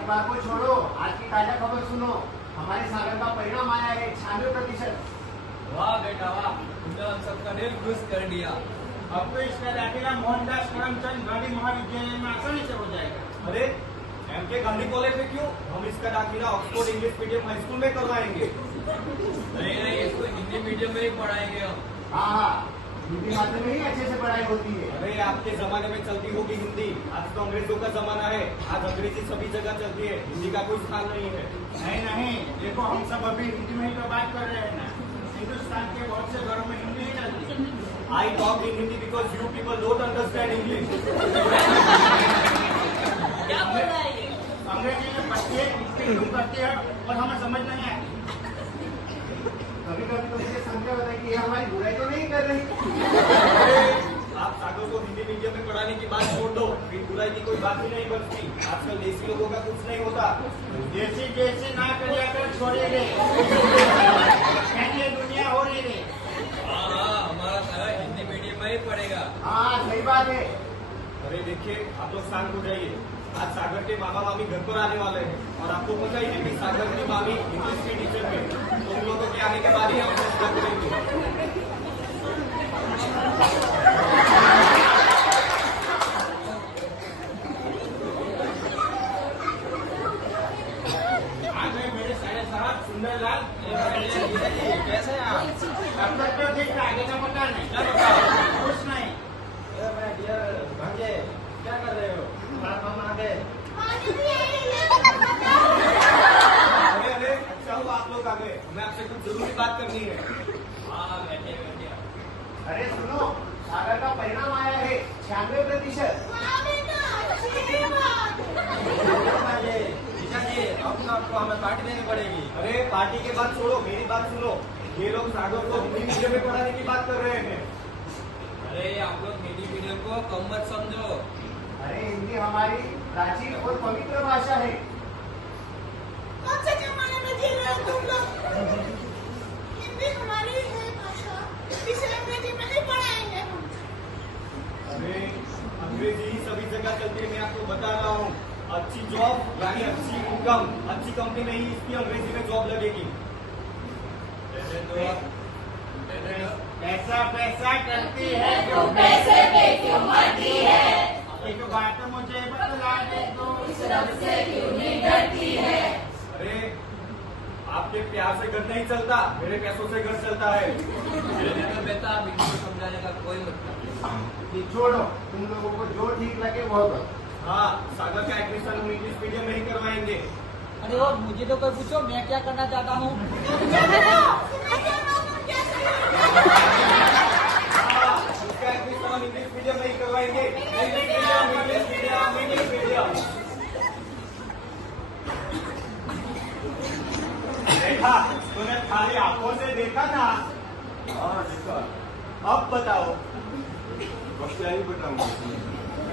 अखबार को छोड़ो, आज की ताजा खबर सुनो। हमारे सागर का परिणाम आया है 96%। वाह बेटा वाह, तुमने हम सबका दिल खुश कर दिया। अब तो इसका दाखिला मोहनदास करमचंद गांधी महाविद्यालय में आसानी से हो जाएगा। अरे एमके गांधी कॉलेज में क्यों? हम इसका दाखिला Oxford English medium high school में करवाएंगे। नहीं, इसको हिंदी मीडियम में ही पढ़ाएंगे हम। हाँ, हिंदी माध्यम में ही अच्छे से पढ़ाई होती है। अरे आपके जमाने में चलती होगी हिंदी, आज तो अंग्रेजों का जमाना है। आज अंग्रेजी सभी जगह चलती है, हिंदी का कोई स्थान नहीं है। नहीं, देखो हम सब अभी हिंदी में ही तो बात कर रहे हैं ना। हिंदुस्तान के बहुत से घरों में हिंदी ही चलती है। I talk in Hindi because you people don't understand English. क्या बोल रहा है ये? अंग्रेजी में पढ़ती है, तुम करती है और हमें समझ नहीं है। कभी कभी तो मुझे संख्या बताए कि ये हमारी बुराई तो नहीं कर रही। आप सागर को हिंदी मीडियम में पढ़ाने की बात छोड़ दो, फिर बुराई की कोई बात ही नहीं बनती। आजकल देसी लोगों का कुछ नहीं होता। जैसी ना करिया कर छोड़े रे। दुनिया हो रही रे। हाँ, हमारा सारा हिंदी मीडियम में ही पढ़ेगा। हाँ, सही बात है। अरे देखिए, आप लोग शांत हो जाइए। आज सागर के मामा मामी घर पर आने वाले हैं और आपको पता ही है कि सागर की मामी इंग्लिश की टीचर है। तो उन लोगों के आने के बाद ही हम फैसला करेंगे। आ गए मेरे साहब सुंदरलाल। कैसे हैं आप? अब तक तो ठीक था, आगे का पता नहीं। क्या बताओ? कुछ नहीं। भांजे, क्या कर रहे हो? हम आ गए। अरे अच्छा हुआ आप लोग आ गए, हमें आपसे कुछ जरूरी बात करनी है। हाँ, बैठे। अरे सुनो, सागर का परिणाम आया है 96%। आपको हमें पार्टी देनी पड़ेगी। अरे पार्टी की बात छोड़ो, मेरी बात सुनो। ये लोग सागर को हिंदी मीडियम में पढ़ाने की बात कर रहे हैं। अरे आप लोग हिंदी मीडियम को कम मत समझो। अरे हिंदी हमारी प्राचीन और पवित्र भाषा है। कौन से जमाने में जी रहे हो तुम लोग? हिंदी हमारी है भाषा, इसे अंग्रेजी में ही पढ़ाएंगे हम। अरे अंग्रेजी ही सभी जगह चलती है, मैं आपको बता रहा हूँ। अच्छी जॉब यानी अच्छी इनकम, अच्छी कंपनी में ही इसकी अंग्रेजी में जॉब लगेगी। पैसा करती है तो पैसे पे क्यों मरती है? एक बात मुझे बतला दे तो इस रब से क्यों नहीं डरती है? अरे आपके प्यार से घर नहीं चलता, मेरे पैसों से घर चलता है। बेटा बिल्कुल समझाने का कोई मतलब ये छोड़ो, तुम लोगों को जो ठीक लगे वो करो। हाँ, सागर का एडमिशन हम इंग्लिश मीडियम में ही करवाएंगे। अरे और मुझे तो कोई पूछो, मैं क्या करना चाहता हूँ। उसका एडमिशन हम इंग्लिश मीडियम में ही करवाएंगे। English medium, English medium, English medium. देखा, तूने खाली आंखों से देखा ना। हाँ देखा। अब बताओ। बस क्या ही बताऊँ।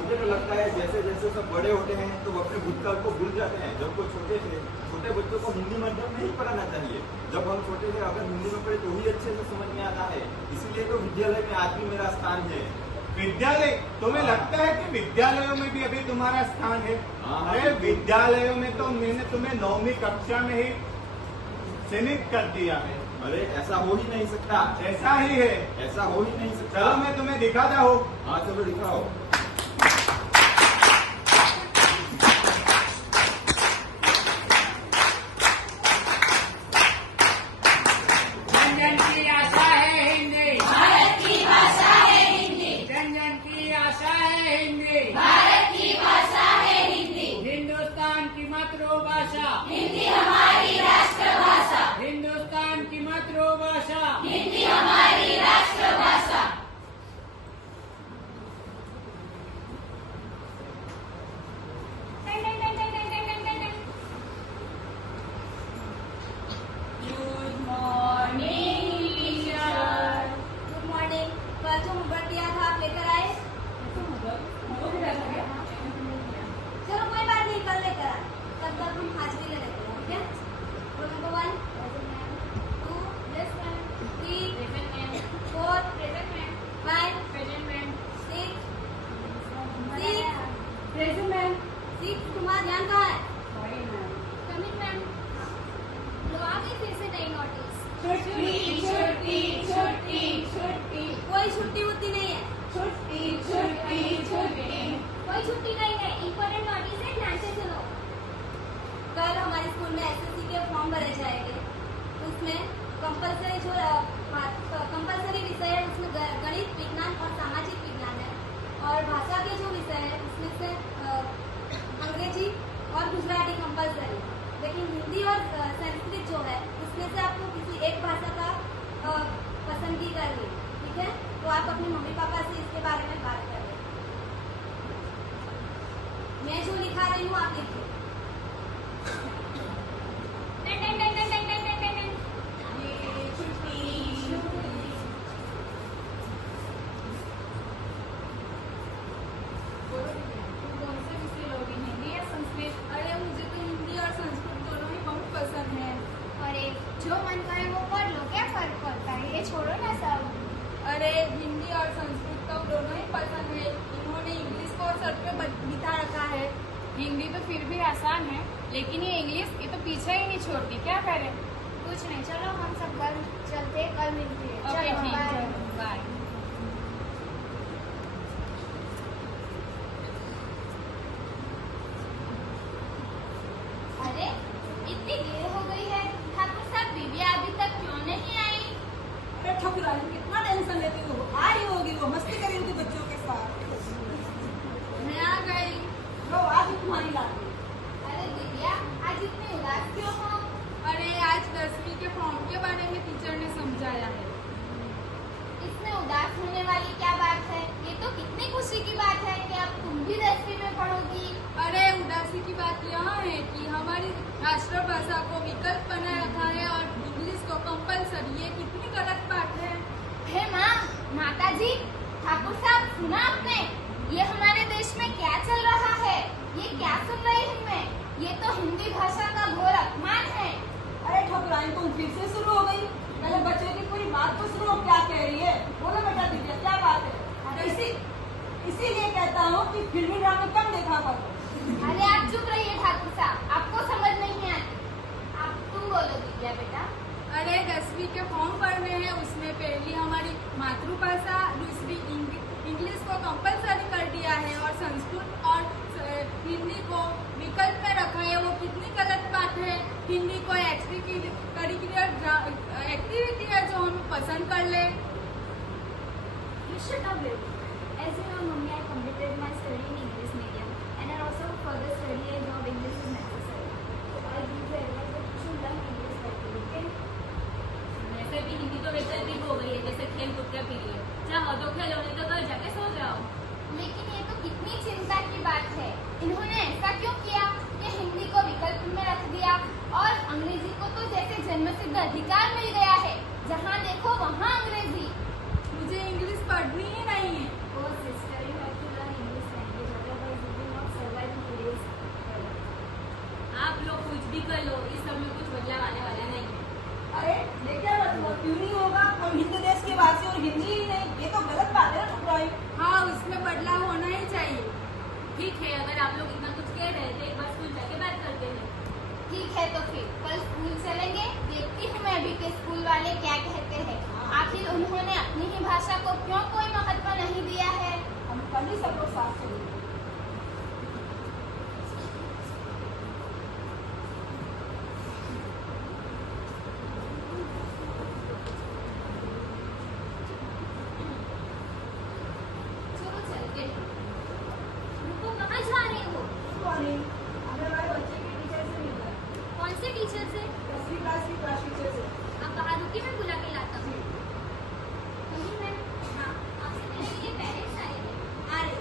मुझे तो लगता है जैसे जैसे सब बड़े होते हैं तो वो अपने भूतकाल को भूल जाते हैं। जब वो छोटे थे, छोटे बच्चों को हिंदी माध्यम में ही पढ़ाना चाहिए। जब हम छोटे थे अगर हिंदी में पढ़े तो ही अच्छे से समझ में आता है। इसीलिए तो विद्यालय में आज भी मेरा स्थान है। विद्यालय? तुम्हें लगता है कि विद्यालयों में भी अभी तुम्हारा स्थान है? हाँ। अरे विद्यालयों में तो मैंने तुम्हें 9वीं कक्षा में ही सीमित कर दिया है। अरे ऐसा हो ही नहीं सकता। ऐसा ही है। ऐसा हो ही नहीं सकता। चलो मैं तुम्हें दिखाता हूँ। हाँ चलो दिखाओ। जन जन की आशा है हिंदी, भारत की भाषा है हिंदी। जन जन की आशा है हिंदी, भारत की भाषा है हिंदी। हिंदुस्तान की मातृभाषा, हिंदी हमारी राष्ट्रभाषा। हिंदुस्तान की मातृभाषा। हिंदी हमारी राष्ट्रभाषा। Good morning teacher. Good morning. कल जो होमवर्क दिया था आप लेकर आए? चलो कोई बात नहीं, कल लेकर आए। तब तक हम हाजिरी ले लेते हैं, ठीक है? Roll number 1 2 3 4 present ma'am. School में एसएससी के फॉर्म भरे जाएंगे, उसमें कंपलसरी विषय है उसमें गणित, विज्ञान और सामाजिक विज्ञान है, और भाषा के जो विषय है उसमें से अंग्रेजी और गुजराती कंपलसरी। लेकिन हिंदी और संस्कृत जो है उसमें से आपको किसी एक भाषा का पसंदगी करनी, ठीक है? तो आप अपने मम्मी पापा से इसके बारे में बात करें। मैं जो लिखा रही हूँ आप लिखिए। अरे मुझे तो हिंदी और संस्कृत दोनों ही बहुत पसंद है। अरे जो मन करे वो पढ़ लो, क्या फर्क पड़ता है, ये छोड़ो ना सब। अरे हिंदी और संस्कृत तो दोनों ही पसंद है, इन्होंने इंग्लिश को सर पे बिठा रखा है। हिंदी तो फिर भी आसान है, लेकिन ये इंग्लिश ये तो पीछे ही नहीं छोड़ती, क्या करें? कुछ नहीं, चलो हम सब कल चलते, कल मिलते हैं। ओके चलो, ठीक बाय। है, बाय। अरे इतनी देर हो गई है, ठाकुर साहब बीबिया अभी तक क्यों नहीं आई? अरे ठकुराइन कितना टेंशन लेती हो, आई होगी वो, मस्ती करी होगी बच्चों के साथ। मैं आ गई, लो आज तुम्हारी लाती। अरे बीबिया आज इतनी उदास क्यों हो? अरे आज 10वीं के फॉर्म के बारे में टीचर ने समझाया है। इसमें उदास होने वाली क्या बात है? ये तो कितनी खुशी की बात है कि अब तुम भी 10वीं में पढ़ोगी। अरे उदासी की बात यहाँ है कि हमारी राष्ट्रभाषा को विकल्प बनाए रखा है और इंग्लिश को कंपलसरी, ये कितनी गलत बात है। हे माँ, माता जी, ठाकुर साहब सुना आपने? ये हमारे देश में क्या चल रहा है? ये क्या सुन रही हूँ मैं? ये तो हिंदी भाषा का घोर अपमान है। अरे ठकुराइन तुम फिर से शुरू हो गई, पहले बच्चे की पूरी बात तो सुनो, क्या कह रही है। बोलो बेटा दिव्या, क्या बात है? इसीलिए कहता हूँ कि फिल्मी ड्रामे कम देखा करो। अरे आप चुप रहिए ठाकुर साहब, आपको समझ नहीं आती। आप तुम बोलो दिव्या बेटा। अरे 10वीं के फॉर्म भरने हैं, उसमें पहली हमारी मातृभाषा, दूसरी इंग्लिश को कंपलसरी कर दिया है और संस्कृत और हिंदी को विकल्प में रखा है, वो कितनी गलत बात है। हिंदी को करिकुलर एक्टिविटी है जो हम पसंद कर ले। Shut up, baby. As you know, Mummy, I completed my study in English medium, and I also further study a job English is necessary. So I give you advice that you should learn English correctly, okay? वैसे भी हिंदी तो वैसे भी हो गई है जैसे खेल कूद का पीरियड। चाहो तो खेलो, नहीं तो घर जाके सो जाओ। लेकिन ये तो कितनी चिंता की बात है। इन्होंने ऐसा क्यों किया कि हिंदी को विकल्प में रख दिया और अंग्रेजी को तो जैसे जन्मसिद्ध अधिकार मिल गया है, जहाँ देखो वहाँ अंग्रेजी। मुझे इंग्लिश पढ़नी ही नहीं है। Oh sister, you have to learn English language, otherwise you will not survive in today's world. आप लोग कुछ भी कर लो, इस सब में कुछ बदलाव आने वाला नहीं है। अरे ये क्या मतलब, क्यों नहीं होगा? हम हिंदी देश के वासी और हिंदी ही नहीं, ये तो गलत बात है ना ठकुराइन। हाँ, उसमें बदलाव होना ही चाहिए। ठीक है, अगर आप लोग इतना कुछ कह रहे थे, एक बार स्कूल जाके बात करते हैं। ठीक है तो फिर कल स्कूल चलेंगे, देखती हूँ मैं अभी के स्कूल वाले क्या कहते हैं। आखिर उन्होंने अपनी ही भाषा को क्यों कोई महत्व नहीं दिया है? हम कल ही सब लोग साथ चलेंगे। चलो चलते हैं। रुको, कहाँ जा रहे हो? हमें हमारे बच्चे के टीचर से मिलना है, कौन से टीचर से? 10वीं क्लास की क्लास टीचर से। आप बाहर रुकिए, मैं बुला के लाता हूँ। मम्मी मैम, हाँ आपसे मेरे लिए पेरेंट्स आए थे। आ रहे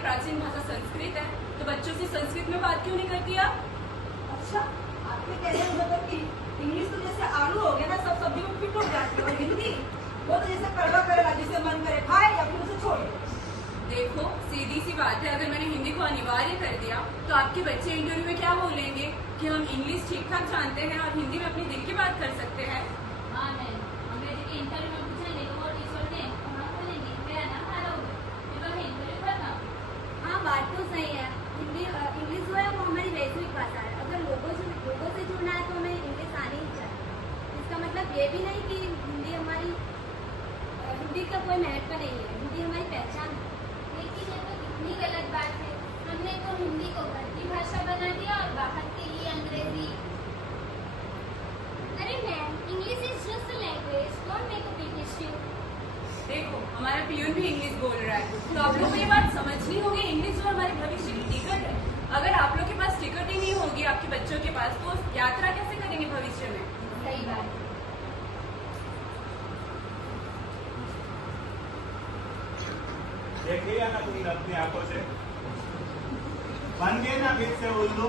प्राचीन भाषा संस्कृत है, तो बच्चों से संस्कृत में बात क्यों नहीं करती आप? अच्छा, आपके कहने का मतलब कि इंग्लिश तो जैसे आलू हो गया ना, सब सब्जी में फिट हो जाती है, और हिंदी वो तो जैसे कड़वा करेगा, जिसे मन करे खाए या फिर उसे छोड़े। देखो, सीधी सी बात है, अगर मैंने हिंदी को अनिवार्य कर दिया तो आपके बच्चे इंटरव्यू में क्या बोलेंगे कि हम इंग्लिश ठीक ठाक जानते हैं और हिंदी में अपनी दिल की बात कर सकते हैं। हाँ मैम, अंग्रेजी के इंटरव्यू में पूछेंगे तो वो टीचर ने हम बोलेंगे मेरा नाम आरव है, फिर वह इंटरव्यू खत्म। हाँ, बात तो सही है। हिंदी इंग्लिश जो है वो हमारी वैश्विक भाषा है। अगर लोगों से जुड़ना है तो हमें इंग्लिश आनी ही चाहिए। इसका मतलब ये भी नहीं कि हिंदी का कोई महत्व नहीं है, हिंदी हमारी पहचान है। लेकिन ये तो कितनी गलत बात है। हमने तो हिंदी को घर की भाषा बना दिया और बाहर के लिए अंग्रेजी। अरे ma'am, English is just a language, don't make a big issue. देखो, हमारा पीयून भी इंग्लिश बोल रहा है, तो आप लोगों को ये बात समझनी होगी, इंग्लिश जो हमारे भविष्य की टिकट है। अगर आप लोग के पास टिकट ही नहीं होगी आपके बच्चों के पास, तो यात्रा कैसे करेंगे भविष्य में? सही बात है। देख लिया ना तुमने अपनी आंखों से? बन गए ना फिर से उल्लू?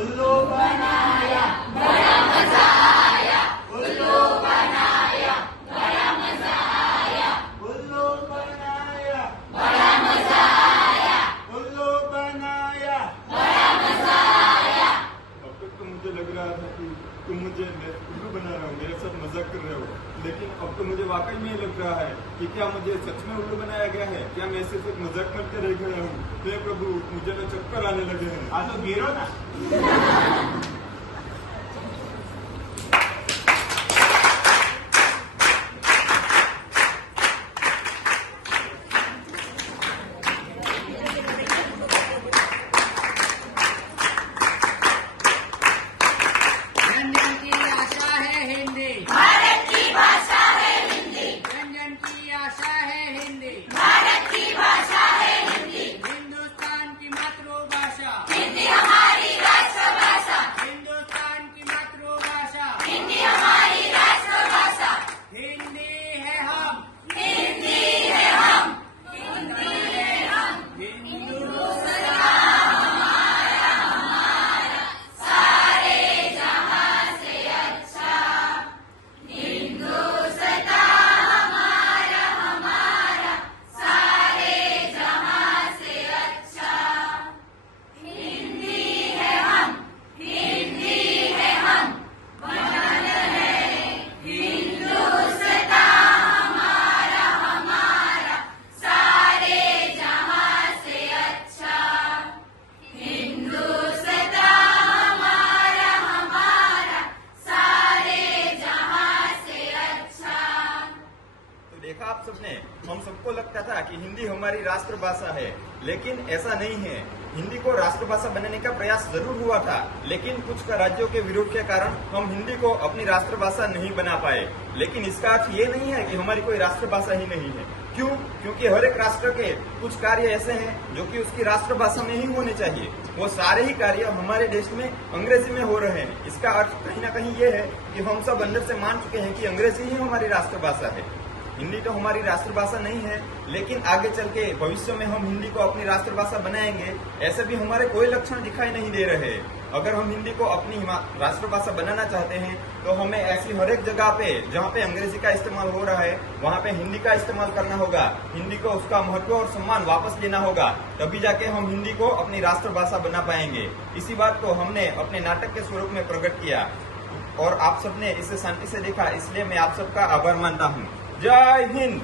उल्लू बनाया, बड़ा मजा आया। उल्लू बनाया, बड़ा मजा आया। उल्लू बनाया, बड़ा मजा आया। उल्लू बनाया, बड़ा मजा आया। अब तक तो मुझे लग रहा था कि तुम मुझे उल्लू बना रहे हो, मेरे साथ मजाक कर रहे हो, लेकिन अब तो मुझे वाकई में लग रहा है कि क्या मुझे सच में उल्लू बनाया गया है? क्या मैं सिर्फ एक मजाक करके रह गया हूँ? हे प्रभु, मुझे तो चक्कर आने लगे हैं। हाँ तो गिरो ना। आप सबने, हम सबको लगता था कि हिंदी हमारी राष्ट्रभाषा है, लेकिन ऐसा नहीं है। हिंदी को राष्ट्रभाषा बनाने का प्रयास जरूर हुआ था, लेकिन कुछ राज्यों के विरोध के कारण हम हिंदी को अपनी राष्ट्रभाषा नहीं बना पाए। लेकिन इसका अर्थ ये नहीं है कि हमारी कोई राष्ट्रभाषा ही नहीं है। क्यों? क्योंकि हर एक राष्ट्र के कुछ कार्य ऐसे हैं जो कि उसकी राष्ट्रभाषा में ही होने चाहिए। वो सारे ही कार्य हमारे देश में अंग्रेजी में हो रहे हैं। इसका अर्थ कहीं ना कहीं ये है कि हम सब अंदर से मान चुके हैं कि अंग्रेजी ही हमारी राष्ट्रभाषा है। हिंदी तो हमारी राष्ट्रभाषा नहीं है, लेकिन आगे चल के भविष्य में हम हिंदी को अपनी राष्ट्रभाषा बनाएंगे, ऐसे भी हमारे कोई लक्षण दिखाई नहीं दे रहे। अगर हम हिंदी को अपनी राष्ट्रभाषा बनाना चाहते हैं तो हमें ऐसी हर एक जगह पे जहाँ पे अंग्रेजी का इस्तेमाल हो रहा है वहाँ पे हिंदी का इस्तेमाल करना होगा। हिंदी को उसका महत्व और सम्मान वापस लेना होगा, तभी जाके हम हिंदी को अपनी राष्ट्रभाषा बना पाएंगे। इसी बात को हमने अपने नाटक के स्वरूप में प्रकट किया और आप सबने इसे शांति से देखा, इसलिए मैं आप सबका आभार मानता हूँ। जय हिंद।